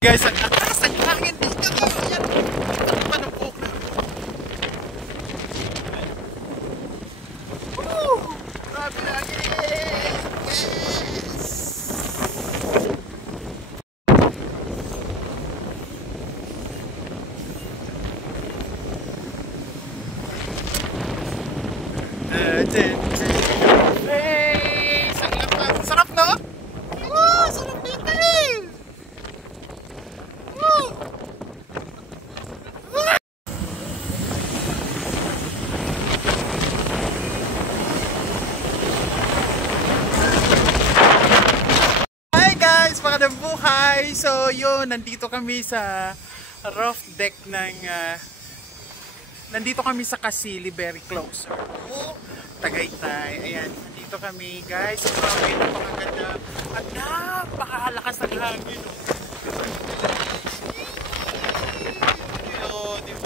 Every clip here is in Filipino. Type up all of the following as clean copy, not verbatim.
Guys, ang lakas ng hangin dito. Ayan, kita ko pa ng buhok na. Woo! Grabe lagi. Yes! Hey! Sarap no? Oh, sarap dito eh! Magandang buhay! So yun, nandito kami sa roof deck ng nandito kami sa Kasili, very close Tagaytay. Ayan, nandito kami guys. Grabe, napakaganda at napakalakas ng hangin. Diba?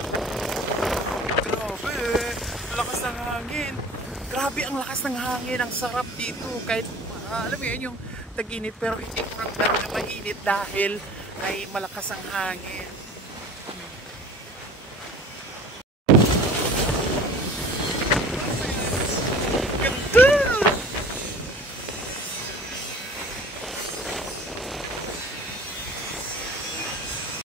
Grabe, lakas ng hangin. Grabe ang lakas ng hangin. Ang sarap dito. Kahit alam mo yun yung tag-init, pero hindi ko ramdam na mainit dahil ay malakas ang hangin.